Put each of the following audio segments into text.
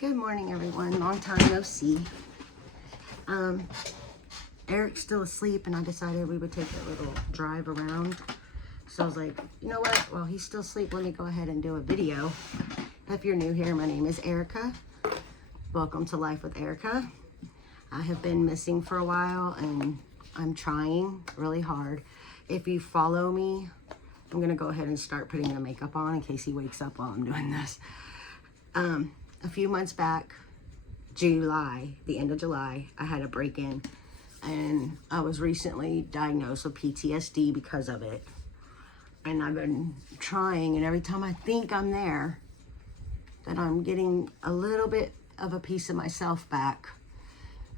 Good morning, everyone. Long time no see. Eric's still asleep, and I decided we would take a little drive around. So I was like, you know what? While he's still asleep, let me go ahead and do a video. If you're new here, my name is Erica. Welcome to Life with Erica. I have been missing for a while, and I'm trying really hard. If you follow me, I'm going to go ahead and start putting the makeup on in case he wakes up while I'm doing this. A few months back, July, the end of July, I had a break-in, and I was recently diagnosed with PTSD because of it. And I've been trying, and every time I think I'm there, that I'm getting a little bit of a piece of myself back,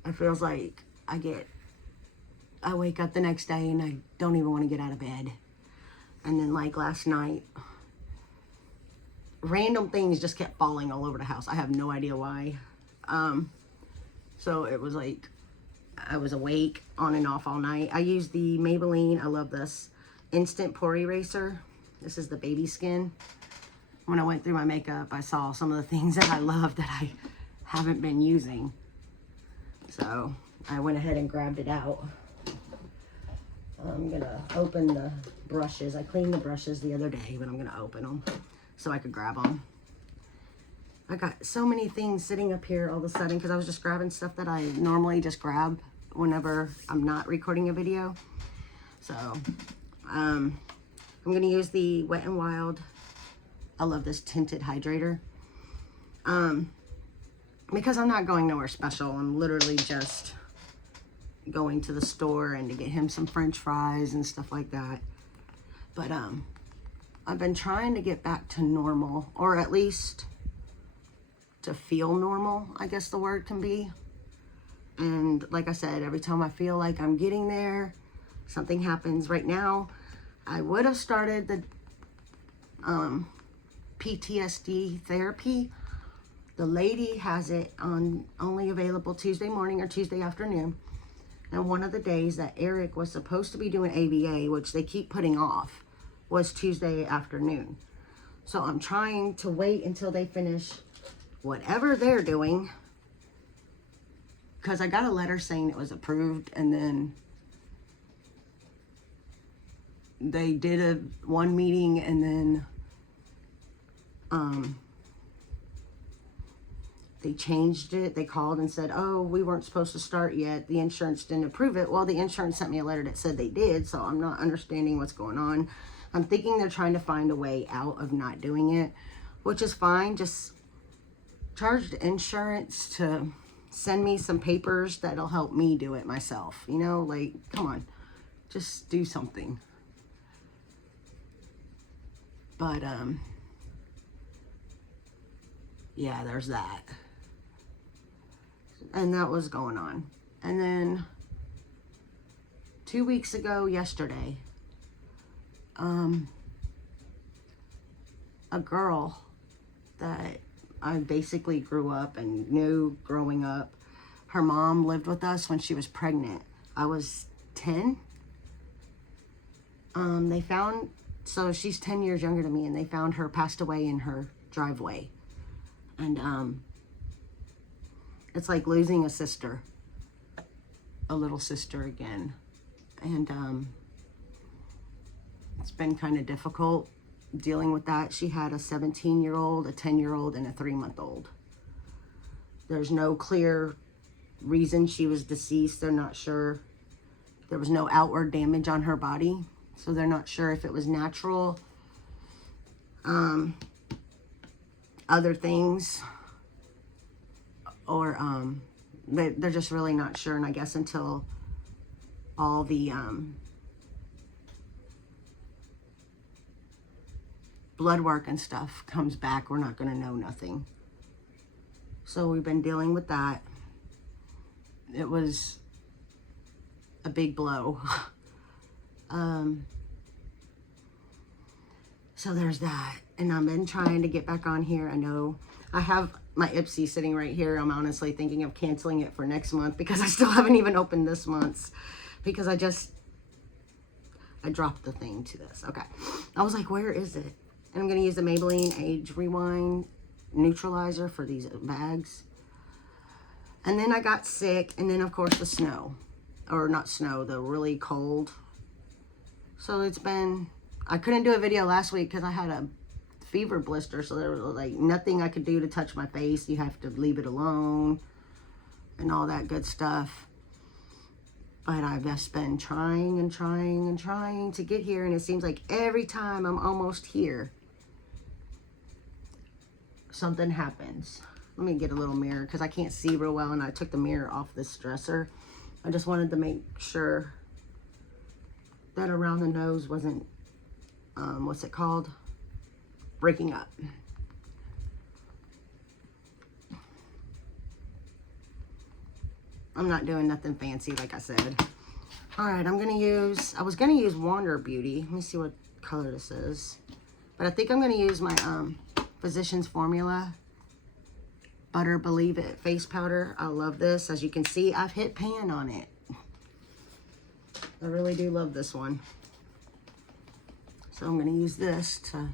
it feels like I wake up the next day and I don't even want to get out of bed. And then like last night, random things just kept falling all over the house. I have no idea why. So it was like I was awake on and off all night. I used the Maybelline, I love this, Instant Pore Eraser. This is the baby skin. When I went through my makeup, I saw some of the things that I love that I haven't been using. So I went ahead and grabbed it out. I'm gonna open the brushes. I cleaned the brushes the other day, but I'm gonna open them so I could grab them. I got so many things sitting up here all of a sudden because I was just grabbing stuff that I normally just grab whenever I'm not recording a video. So I'm gonna use the Wet n Wild. I love this tinted hydrator. Because I'm not going nowhere special. I'm literally just going to the store and to get him some French fries and stuff like that. But I've been trying to get back to normal, or at least to feel normal, I guess the word can be. And like I said, every time I feel like I'm getting there, something happens. Right now, I would have started the PTSD therapy. The lady has it on only available Tuesday morning or Tuesday afternoon. And one of the days that Eric was supposed to be doing ABA, which they keep putting off, was Tuesday afternoon. So I'm trying to wait until they finish whatever they're doing, because I got a letter saying it was approved, and then they did one meeting, and then they changed it. They called and said, oh, we weren't supposed to start yet. The insurance didn't approve it. Well, the insurance sent me a letter that said they did, so I'm not understanding what's going on. I'm thinking they're trying to find a way out of not doing it, which is fine. Just charge the insurance to send me some papers that'll help me do it myself. You know, like, come on, just do something. But, yeah, there's that. And that was going on. And then 2 weeks ago, yesterday, a girl that I basically grew up and knew growing up, her mom lived with us when she was pregnant. I was 10. So she's 10 years younger than me, and they found her passed away in her driveway. And it's like losing a sister, a little sister again. And it's been kind of difficult dealing with that. She had a 17-year-old, a 10-year-old, and a 3-month-old. There's no clear reason she was deceased. They're not sure. There was no outward damage on her body, so they're not sure if it was natural, other things, or they're just really not sure. And I guess until all the blood work and stuff comes back, we're not going to know nothing. So we've been dealing with that. It was a big blow. So there's that. And I've been trying to get back on here. I know I have my Ipsy sitting right here. I'm honestly thinking of canceling it for next month because I still haven't even opened this month's, because I dropped the thing to this. Okay. I was like, where is it? And I'm going to use the Maybelline Age Rewind neutralizer for these bags. And then I got sick, and then of course the snow, or not snow, the really cold. So it's been, I couldn't do a video last week because I had a fever blister, so there was like nothing I could do to touch my face. You have to leave it alone and all that good stuff. But I've just been trying and trying and trying to get here, and it seems like every time I'm almost here, something happens. Let me get a little mirror because I can't see real well, and I took the mirror off this dresser. I just wanted to make sure that around the nose wasn't, what's it called? Breaking up. I'm not doing nothing fancy, like I said. All right, I'm gonna use, I was gonna use Wander Beauty. Let me see what color this is. But I think I'm gonna use my Physicians Formula Butter Believe It face powder. I love this. As you can see, I've hit pan on it. I really do love this one. So I'm gonna use this to,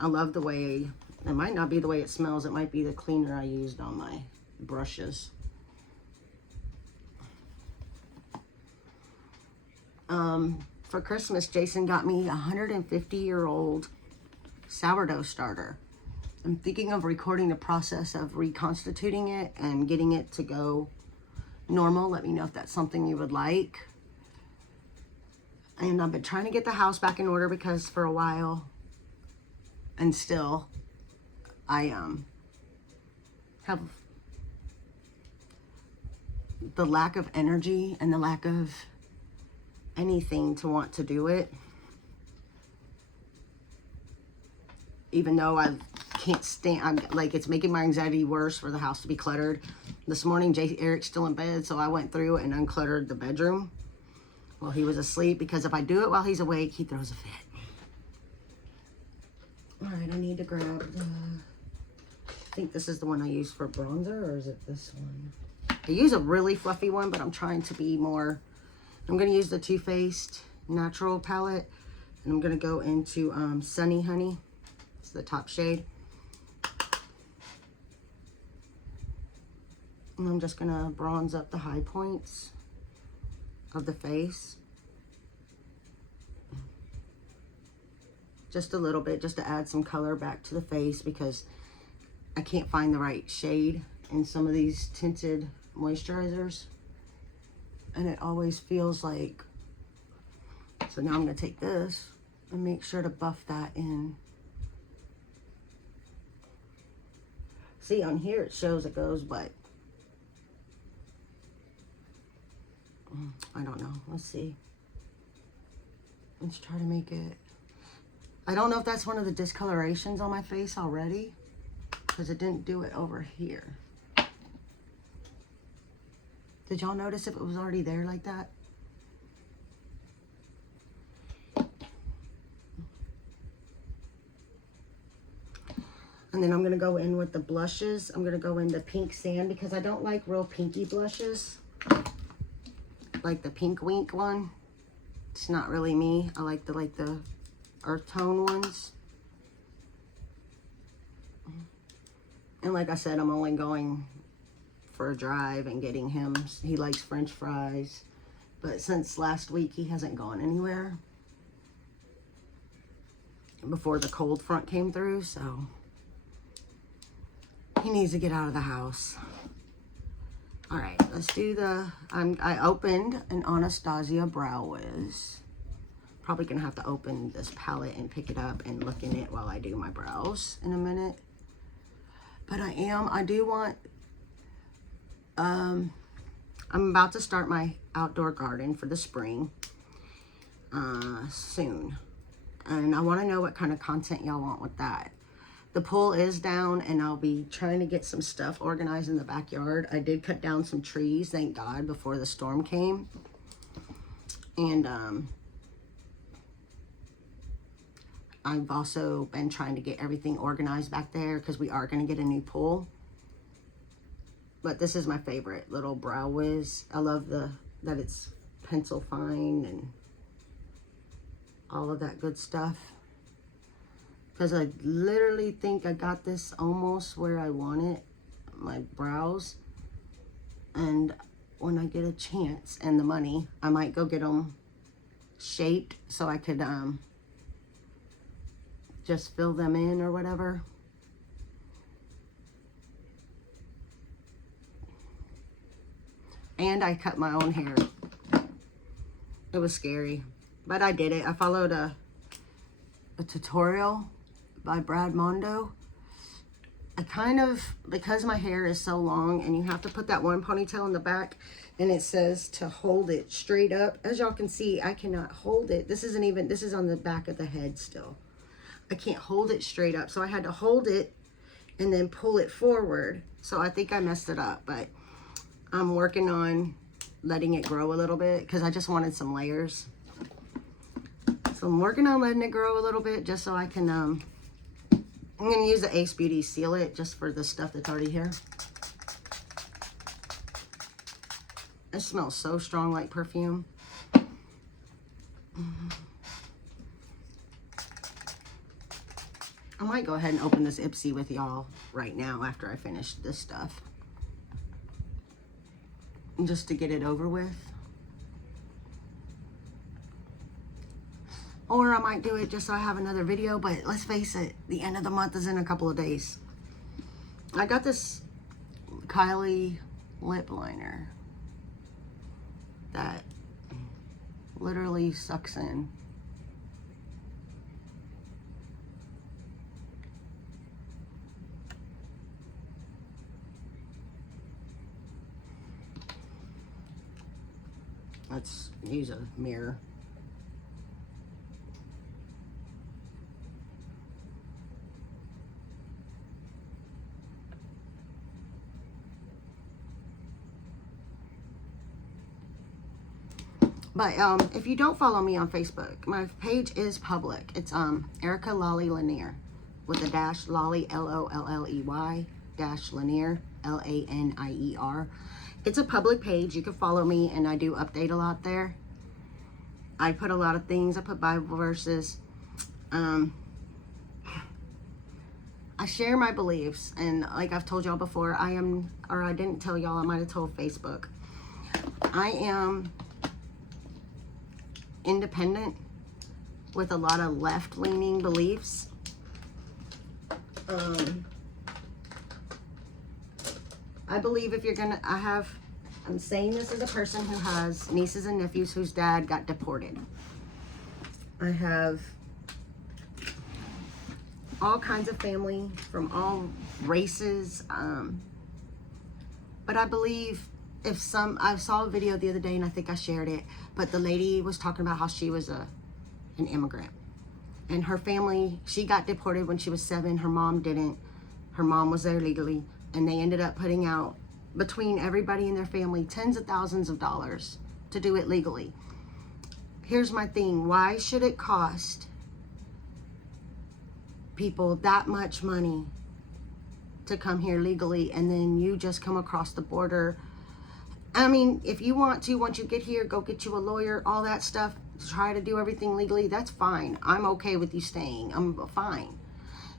I love the way, it might not be the way it smells. It might be the cleaner I used on my brushes. For Christmas, Jason got me a 150-year-old sourdough starter. I'm thinking of recording the process of reconstituting it and getting it to go normal. Let me know if that's something you would like. And I've been trying to get the house back in order because for a while, and still, I have the lack of energy and the lack of anything to want to do it. Even though I can't stand, like, it's making my anxiety worse for the house to be cluttered. This morning, Eric's still in bed, so I went through and uncluttered the bedroom while he was asleep, because if I do it while he's awake, he throws a fit. All right, I need to grab the, I think this is the one I use for bronzer, or is it this one? I use a really fluffy one, but I'm trying to be more, I'm going to use the Too Faced Natural palette, and I'm going to go into Sunny Honey. It's the top shade. And I'm just going to bronze up the high points of the face. Just a little bit, just to add some color back to the face, because I can't find the right shade in some of these tinted moisturizers. And it always feels like, so now I'm going to take this and make sure to buff that in. See, on here it shows it goes, but I don't know. Let's see. Let's try to make it. I don't know if that's one of the discolorations on my face already, because it didn't do it over here. Did y'all notice if it was already there like that? And then I'm going to go in with the blushes. I'm going to go into Pink Sand, because I don't like real pinky blushes. Like the Pink Wink one. It's not really me. I like the earth tone ones. And like I said, I'm only going for a drive and getting him. He likes French fries. But since last week, he hasn't gone anywhere before the cold front came through, so he needs to get out of the house. All right, let's do the, I opened an Anastasia Brow Wiz. Probably gonna have to open this palette and pick it up and look in it while I do my brows in a minute. But I do want, I'm about to start my outdoor garden for the spring soon. And I want to know what kind of content y'all want with that. The pool is down, and I'll be trying to get some stuff organized in the backyard. I did cut down some trees, thank God, before the storm came. And I've also been trying to get everything organized back there, because we are going to get a new pool. But this is my favorite little Brow Wiz. I love that it's pencil fine and all of that good stuff. because I literally think I got this almost where I want it, my brows. And when I get a chance and the money, I might go get them shaped so I could just fill them in or whatever. And I cut my own hair. It was scary, but I did it. I followed a tutorial by Brad Mondo. I kind of, because my hair is so long and you have to put that one ponytail in the back and it says to hold it straight up. As y'all can see, I cannot hold it. This isn't even, this is on the back of the head still. I can't hold it straight up. So I had to hold it and then pull it forward. So I think I messed it up, but I'm working on letting it grow a little bit because I just wanted some layers. So I'm working on letting it grow a little bit just so I can, I'm going to use the Ace Beauty Seal It just for the stuff that's already here. It smells so strong like perfume. I might go ahead and open this Ipsy with y'all right now after I finish this stuff. Just to get it over with. Or I might do it just so I have another video, but let's face it, the end of the month is in a couple of days. I got this Kylie lip liner that literally sucks in. Let's use a mirror. But if you don't follow me on Facebook, my page is public. It's Erica Lolly Lanier with a dash, Lolly, L-O-L-L-E-Y, dash Lanier, L-A-N-I-E-R. It's a public page. You can follow me, and I do update a lot there. I put a lot of things. I put Bible verses. I share my beliefs, and like I've told y'all before, I didn't tell y'all, I might have told Facebook. I am independent with a lot of left-leaning beliefs. I believe if you're gonna, I'm saying this as a person who has nieces and nephews whose dad got deported. I have all kinds of family from all races. But I believe I saw a video the other day and I think I shared it, but the lady was talking about how she was an immigrant. And her family, she got deported when she was 7. Her mom didn't. Her mom was there legally. And they ended up putting out, between everybody in their family, tens of thousands of dollars to do it legally. Here's my thing. Why should it cost people that much money to come here legally and then you just come across the border? I mean, if you want to, once you get here, go get you a lawyer, all that stuff, try to do everything legally, that's fine. I'm okay with you staying. I'm fine.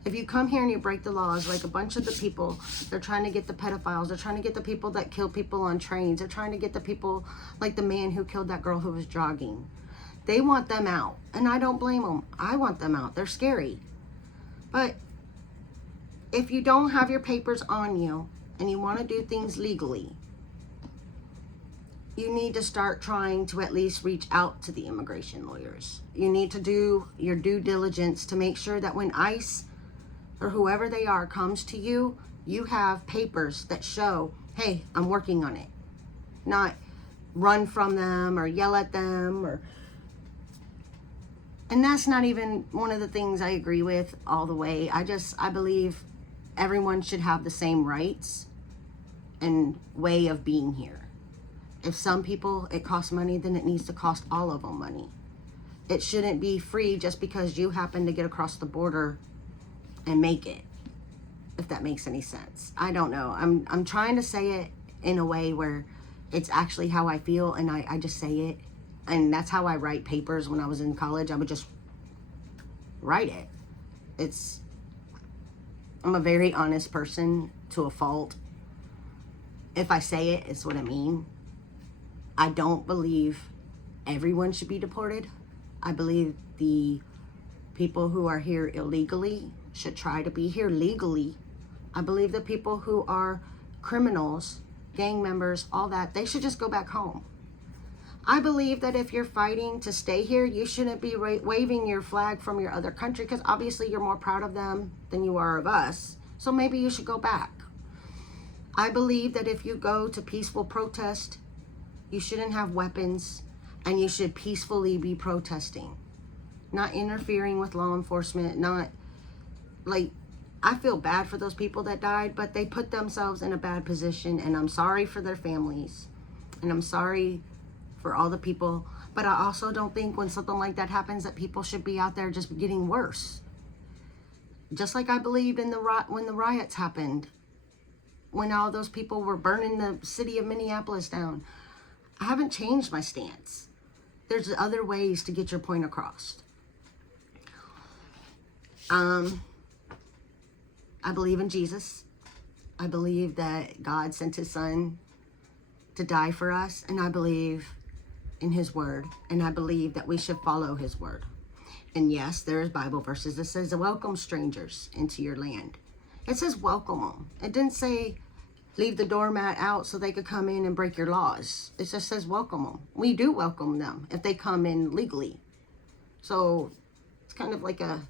If you come here and you break the laws, like a bunch of the people, they're trying to get the pedophiles, they're trying to get the people that kill people on trains, they're trying to get the people like the man who killed that girl who was jogging. They want them out, and I don't blame them. I want them out. They're scary. But if you don't have your papers on you and you want to do things legally, you need to start trying to at least reach out to the immigration lawyers. You need to do your due diligence to make sure that when ICE or whoever they are comes to you, you have papers that show, hey, I'm working on it. Not run from them or yell at them, and that's not even one of the things I agree with all the way. I believe everyone should have the same rights and way of being here. If some people, it costs money, then it needs to cost all of them money. It shouldn't be free just because you happen to get across the border and make it, if that makes any sense. I don't know. I'm trying to say it in a way where it's actually how I feel, and I just say it. And that's how I write papers when I was in college. I would just write it. I'm a very honest person to a fault. If I say it, it's what I mean. I don't believe everyone should be deported. I believe the people who are here illegally should try to be here legally. I believe the people who are criminals, gang members, all that, they should just go back home. I believe that if you're fighting to stay here, you shouldn't be waving your flag from your other country, because obviously you're more proud of them than you are of us. So maybe you should go back. I believe that if you go to peaceful protest, you shouldn't have weapons, and you should peacefully be protesting. Not interfering with law enforcement, not like, I feel bad for those people that died, but they put themselves in a bad position, and I'm sorry for their families, and I'm sorry for all the people, but I also don't think when something like that happens that people should be out there just getting worse. Just like I believed in when the riots happened, when all those people were burning the city of Minneapolis down. I haven't changed my stance. There's other ways to get your point across. I believe in Jesus. I believe that God sent his son to die for us, and I believe in his word, and I believe that we should follow his word. And yes, there's Bible verses that says, welcome strangers into your land. It says welcome them. It didn't say leave the doormat out so they could come in and break your laws. It just says welcome them. We do welcome them if they come in legally. So it's kind of like a...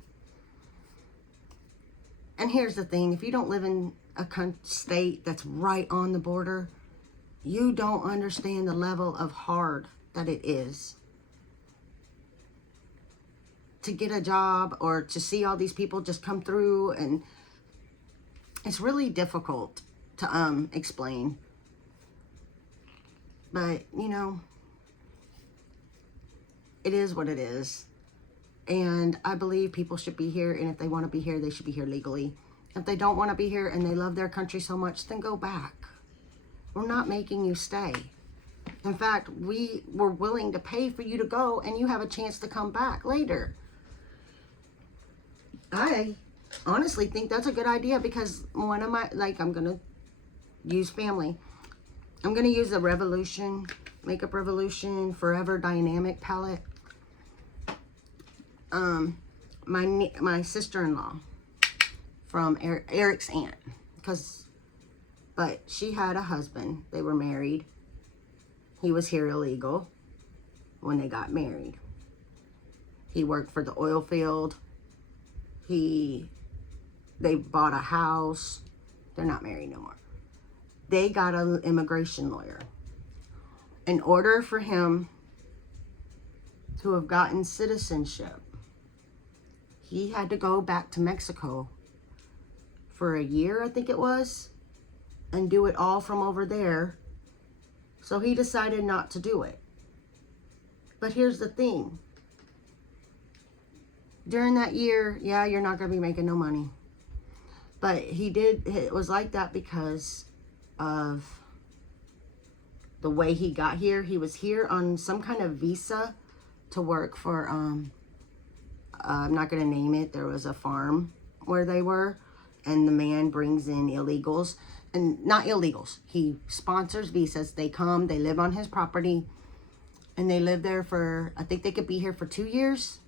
And here's the thing, if you don't live in a state that's right on the border, you don't understand the level of hard that it is to get a job or to see all these people just come through, and it's really difficult to explain. But, you know, it is what it is. And I believe people should be here, and if they want to be here, they should be here legally. If they don't want to be here and they love their country so much, then go back. We're not making you stay. In fact, we were willing to pay for you to go, and you have a chance to come back later. I honestly think that's a good idea, because one of my, I'm going to use family. I'm going to use the Revolution, Makeup Revolution Forever Dynamic palette. My sister-in-law from Eric's aunt, but she had a husband. They were married. He was here illegal when they got married. He worked for the oil field. They bought a house. They're not married no more. They got an immigration lawyer. In order for him to have gotten citizenship, he had to go back to Mexico for a year, I think it was, and do it all from over there. So he decided not to do it. But here's the thing. During that year, yeah, you're not going to be making no money. But it was like that because of the way he got here. He was here on some kind of visa to work for, I'm not going to name it. There was a farm where they were, and the man brings in illegals. And not illegals. He sponsors visas. They come, they live on his property, and they live there for, I think they could be here for 2 years.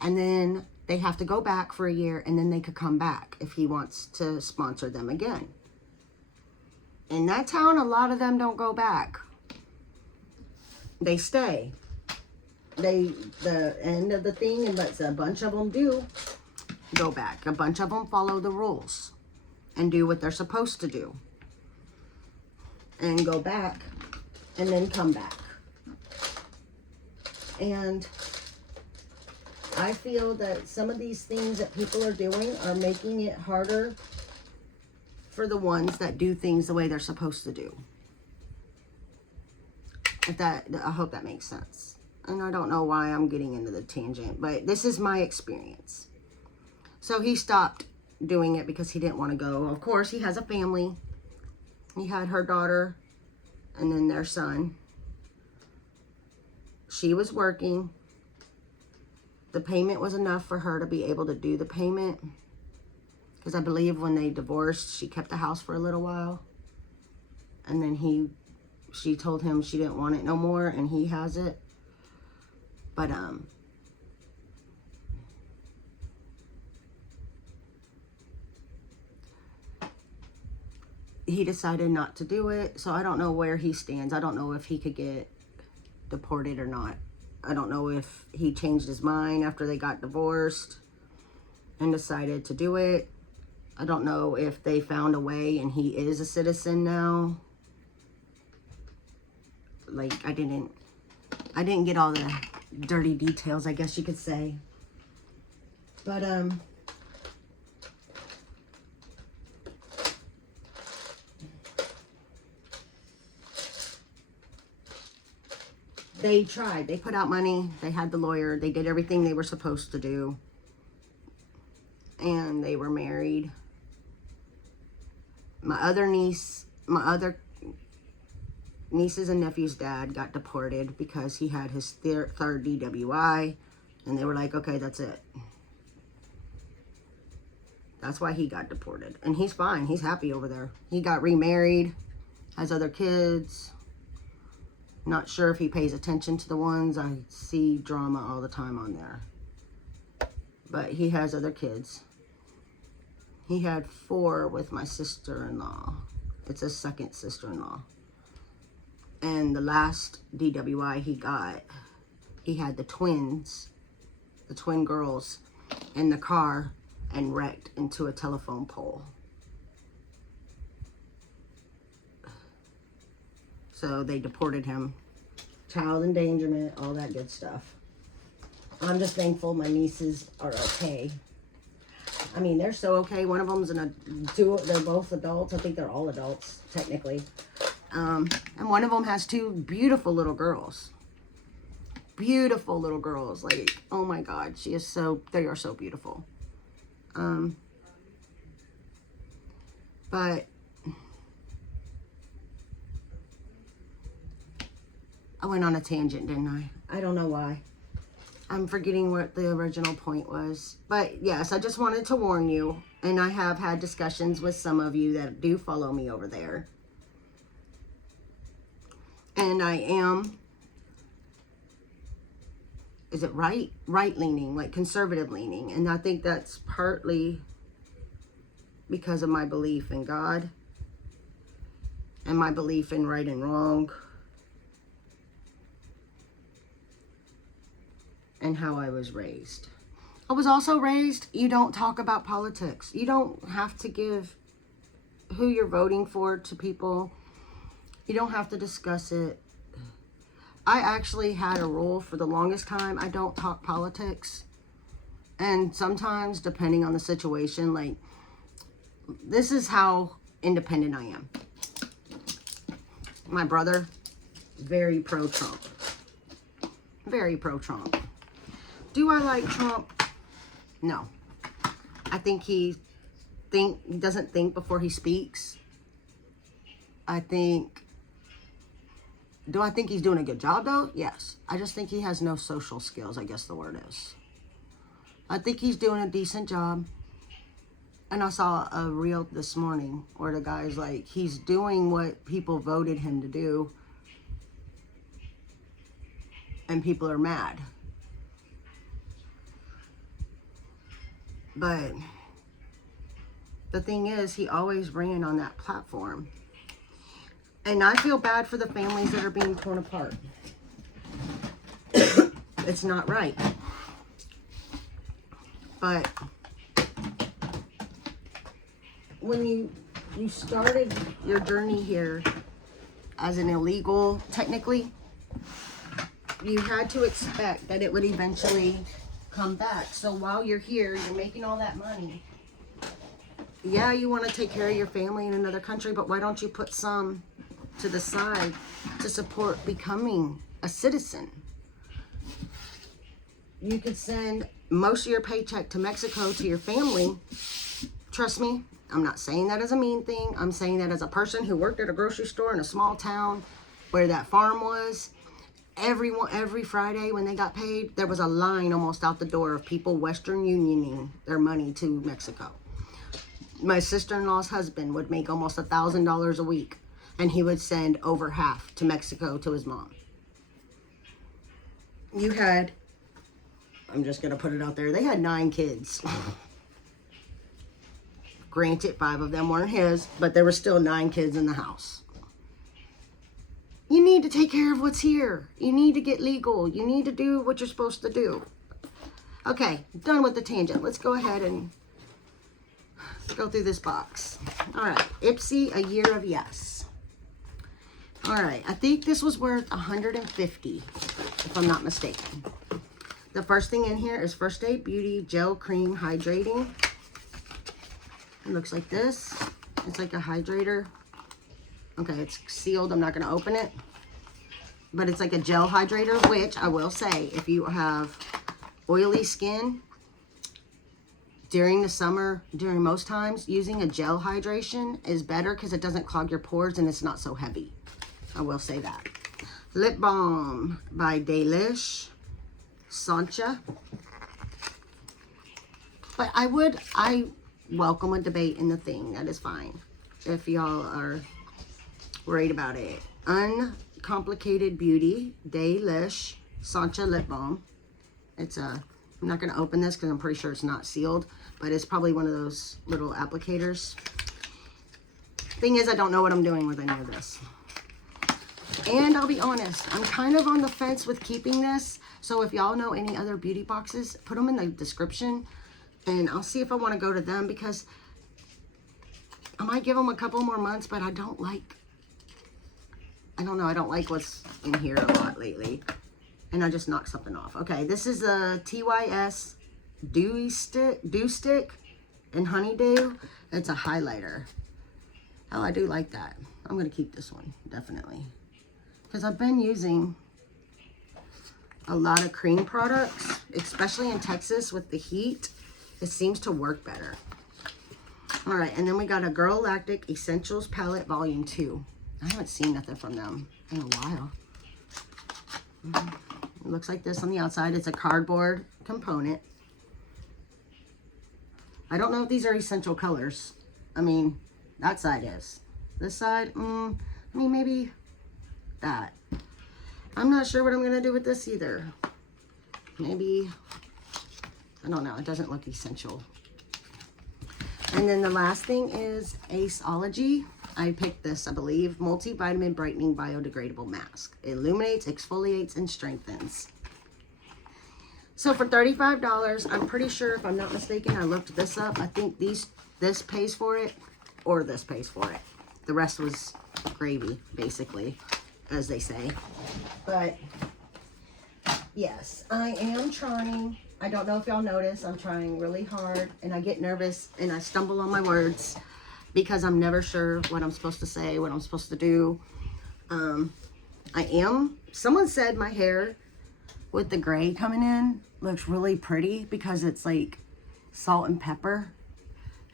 And then they have to go back for a year, and then they could come back if he wants to sponsor them again. In that town, a lot of them don't go back. They stay. The end of the thing, and but a bunch of them do go back. A bunch of them follow the rules and do what they're supposed to do. And go back, and then come back. And I feel that some of these things that people are doing are making it harder for the ones that do things the way they're supposed to do. I hope that makes sense. And I don't know why I'm getting into the tangent, but this is my experience. So he stopped doing it because he didn't want to go. Of course, he has a family. He had her daughter and then their son. She was working. the payment was enough for her to be able to do the payment. Because I believe when they divorced, she kept the house for a little while. And then she told him she didn't want it no more, and he has it. But, he decided not to do it. So I don't know where he stands. I don't know if he could get deported or not. I don't know if he changed his mind after they got divorced and decided to do it. I don't know if they found a way and he is a citizen now. Like, I didn't get all the dirty details, I guess you could say. But, they tried. They put out money. They had the lawyer. They did everything they were supposed to do. And they were married. My other nieces and nephew's dad got deported because he had his third DWI. And they were like, okay, that's it. That's why he got deported. And he's fine. He's happy over there. He got remarried. Has other kids. Not sure if he pays attention to the ones. I see drama all the time on there. But he has other kids. He had 4 with my sister-in-law. It's his second sister-in-law. And the last DWI he got, he had the twin girls in the car and wrecked into a telephone pole. So they deported him. Child endangerment, all that good stuff. I'm just thankful my nieces are okay. I mean, they're so okay. One of them's they're both adults. I think they're all adults, technically. And one of them has 2 beautiful little girls. Beautiful little girls. Like, oh my God, they are so beautiful. But I went on a tangent, didn't I? I don't know why. I'm forgetting what the original point was. But yes, I just wanted to warn you. And I have had discussions with some of you that do follow me over there. And I am, is it right leaning, like conservative leaning. And I think that's partly because of my belief in God and my belief in right and wrong and how I was raised. I was also raised, you don't talk about politics. You don't have to give who you're voting for to people. You don't have to discuss it. I actually had a rule for the longest time. I don't talk politics. And sometimes, depending on the situation, like, this is how independent I am. My brother, very pro-Trump. Very pro-Trump. Do I like Trump? No. I think he doesn't think before he speaks. Do I think he's doing a good job, though? Yes. I just think he has no social skills, I guess the word is. I think he's doing a decent job. And I saw a reel this morning where the guy's like, he's doing what people voted him to do. And people are mad. But the thing is, he always ran on that platform. And I feel bad for the families that are being torn apart. It's not right. But when you started your journey here as an illegal, technically, you had to expect that it would eventually come back. So while you're here, you're making all that money. Yeah, you want to take care of your family in another country, but why don't you put some to the side to support becoming a citizen? You could send most of your paycheck to Mexico to your family. Trust me, I'm not saying that as a mean thing. I'm saying that as a person who worked at a grocery store in a small town where that farm was. every Friday when they got paid, there was a line almost out the door of people Western Unioning their money to Mexico. My sister-in-law's husband would make almost $1,000 a week, and he would send over half to Mexico to his mom. You had, I'm just going to put it out there, they had 9 kids. Granted, 5 of them weren't his, but there were still 9 kids in the house. You need to take care of what's here. You need to get legal. You need to do what you're supposed to do. Okay, done with the tangent. Let's go ahead and go through this box. All right, Ipsy, A Year of Yes. All right, I think this was worth $150, if I'm not mistaken. The first thing in here is First Day Beauty Gel Cream Hydrating. It looks like this. It's like a hydrator. Okay, it's sealed. I'm not going to open it. But it's like a gel hydrator, which I will say, if you have oily skin during the summer, during most times, using a gel hydration is better because it doesn't clog your pores and it's not so heavy. I will say that. Lip Balm by Delish Sancha. But I welcome a debate in the thing. That is fine. If y'all are worried about it. Uncomplicated Beauty Delish Sancha Lip Balm. It's a, I'm not going to open this because I'm pretty sure it's not sealed, but it's probably one of those little applicators. Thing is, I don't know what I'm doing with any of this. And I'll be honest, I'm kind of on the fence with keeping this. So if y'all know any other beauty boxes, put them in the description and I'll see if I want to go to them, because I might give them a couple more months, but I don't like what's in here a lot lately. And I just knocked something off. Okay, this is a TYS Dew Stick and Honeydew. It's a highlighter. Oh, I do like that. I'm going to keep this one, definitely. Because I've been using a lot of cream products, especially in Texas with the heat. It seems to work better. All right, and then we got a Girl Lactic Essentials Palette Volume 2. I haven't seen nothing from them in a while. It looks like this on the outside. It's a cardboard component. I don't know if these are essential colors. I mean, that side is. This side, I mean, maybe that. I'm not sure what I'm going to do with this either. Maybe, I don't know. It doesn't look essential. And then the last thing is Aceology. I picked this, I believe. Multivitamin Brightening Biodegradable Mask. It illuminates, exfoliates, and strengthens. So for $35, I'm pretty sure, if I'm not mistaken, I looked this up. I think this pays for it, or this pays for it. The rest was gravy, basically, as they say. But yes, I am trying. I don't know if y'all notice, I'm trying really hard, and I get nervous and I stumble on my words because I'm never sure what I'm supposed to say, what I'm supposed to do. Someone said my hair with the gray coming in looks really pretty because it's like salt and pepper,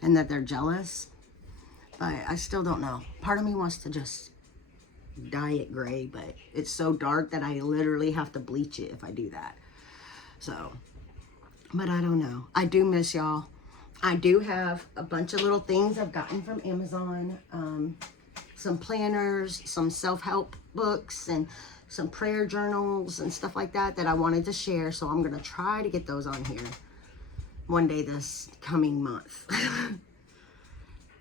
and that they're jealous. But I still don't know. Part of me wants to just dye it gray, but it's so dark that I literally have to bleach it if I do that. So, but I don't know. I do miss y'all. I do have a bunch of little things I've gotten from Amazon. Some planners, some self-help books, and some prayer journals and stuff like that I wanted to share. So I'm going to try to get those on here one day this coming month.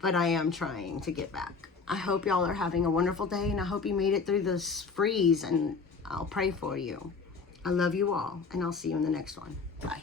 But I am trying to get back. I hope y'all are having a wonderful day, and I hope you made it through this freeze, and I'll pray for you. I love you all, and I'll see you in the next one. Bye.